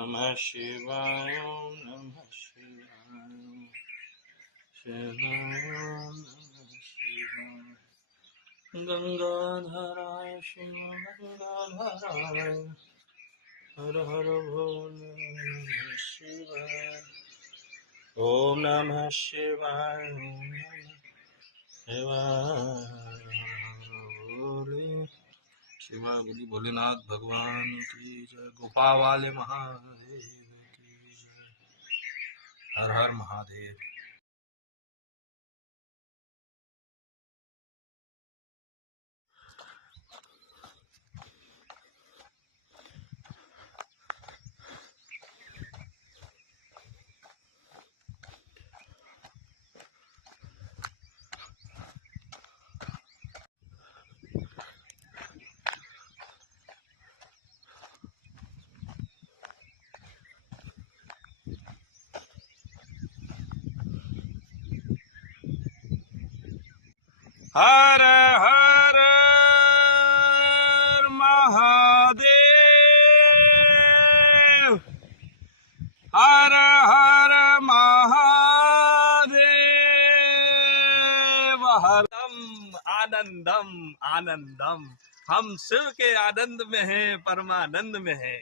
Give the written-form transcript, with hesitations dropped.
नमः शिवाय ओम नमः शिवाय शिवाय ओम नमः शिवाय गंगाधराय शिव गंगाधराय हर हर भोले नमः शिवाय ओम नमः शिवाय ओम नमः शिवाय भोले शिवा बोली भोलेनाथ भगवान की जय गोपाल वाले महादेव की जय हर हर महादेव। हर हर महादेव हर हर महादेव हरदम आनंदम आनंदम हम शिव के आनंद में हैं परमानंद में हैं।